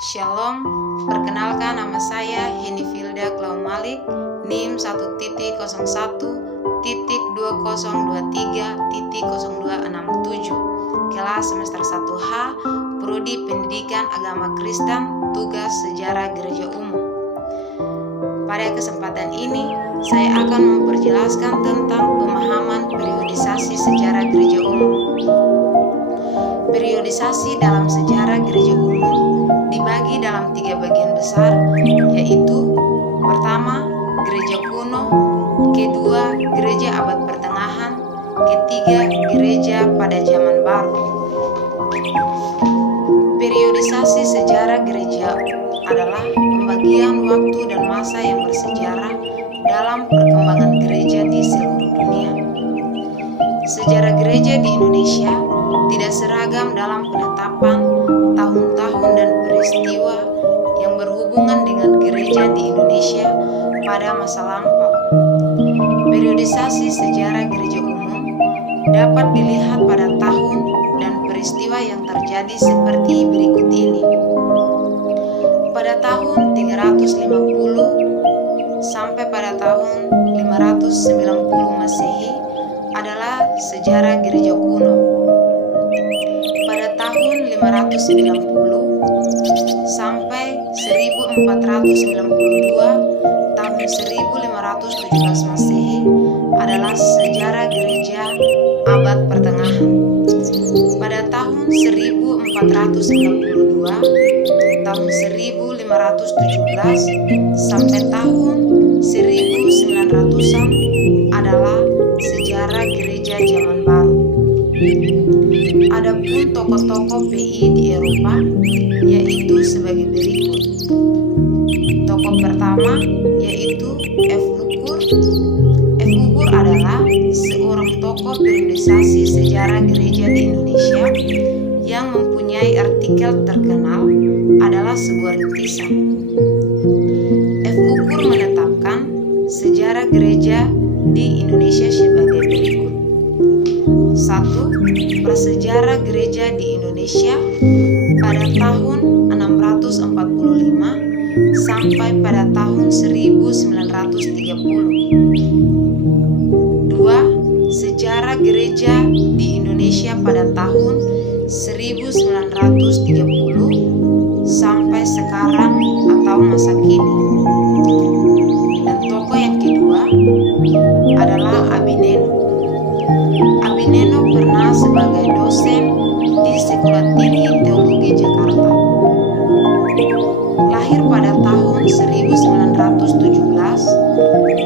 Shalom, perkenalkan nama saya Heni Filda Klaum Malik, NIM 1.01.2023.0267, kelas semester 1H, Prodi Pendidikan Agama Kristen, tugas Sejarah Gereja Umum. Pada kesempatan ini, saya akan memperjelaskan tentang pemahaman periodisasi sejarah gereja umum. Periodisasi dalam sejarah gereja umum dibagi dalam 3 bagian besar, yaitu pertama, gereja kuno, kedua, gereja abad pertengahan, ketiga, gereja pada zaman baru. Periodisasi sejarah gereja adalah pembagian waktu dan masa yang bersejarah dalam perkembangan gereja di seluruh dunia. Sejarah gereja di Indonesia tidak seragam dalam penetapan tahun-tahun dan peristiwa yang berhubungan dengan gereja di Indonesia pada masa lampau. Periodisasi sejarah gereja umum dapat dilihat pada tahun dan peristiwa yang terjadi seperti berikut ini. Pada tahun 350 sampai pada tahun 590 Masehi adalah sejarah gereja kuno. Pada tahun 590 sampai 1492 tahun 1517 Masehi adalah sejarah gereja abad pertengahan. Pada tahun 1492 tahun 1517 sampai tahun 1900-an adalah sejarah gereja zaman baru. Adapun tokoh-tokoh PI di Eropa yaitu sebagai berikut. Tokoh pertama yaitu F. Ukur. F. Ukur adalah seorang tokoh periodisasi sejarah gereja di Indonesia yang mempunyai artikel terkenal adalah sebuah rintisan. F. Ukur menetapkan sejarah gereja di Indonesia sebagai berikut. 1. Prasejarah gereja di Indonesia pada tahun 645 sampai pada tahun 1930. 2. Sejarah gereja di Indonesia pada tahun 1930 sampai sekarang atau masa kini. Dan tokoh yang kedua adalah Abineno. Abineno pernah sebagai dosen di Sekolah Tinggi Teologi Jakarta. Lahir pada tahun 1917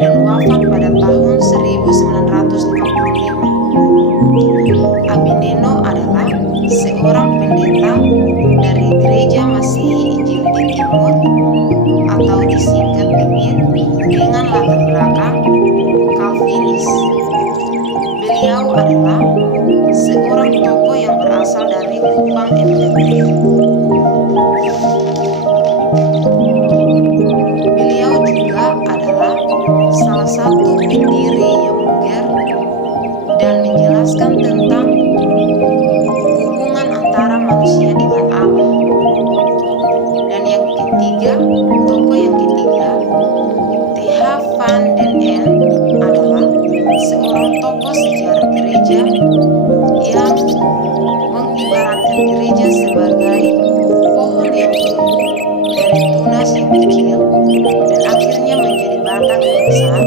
dan wafat pada tahun 1955. Abineno adalah seorang pendeta dari Gereja Masihi Injil di Timur atau disingkat DIMIT dengan latar belakang Calvinis. Beliau adalah seorang tokoh yang berasal dari Kupang NTT. Beliau juga adalah salah satu pendiri yang Yamuger dan menjelaskan tentang hubungan antara manusia dengan Allah. Dan yang ketiga, tokoh yang ketiga, T.H. van den Ende adalah seorang tokoh sejarah gereja yang mengibaratkan gereja sebagai pohon yang tumbuh dari tunas yang kecil dan akhirnya menjadi batang yang besar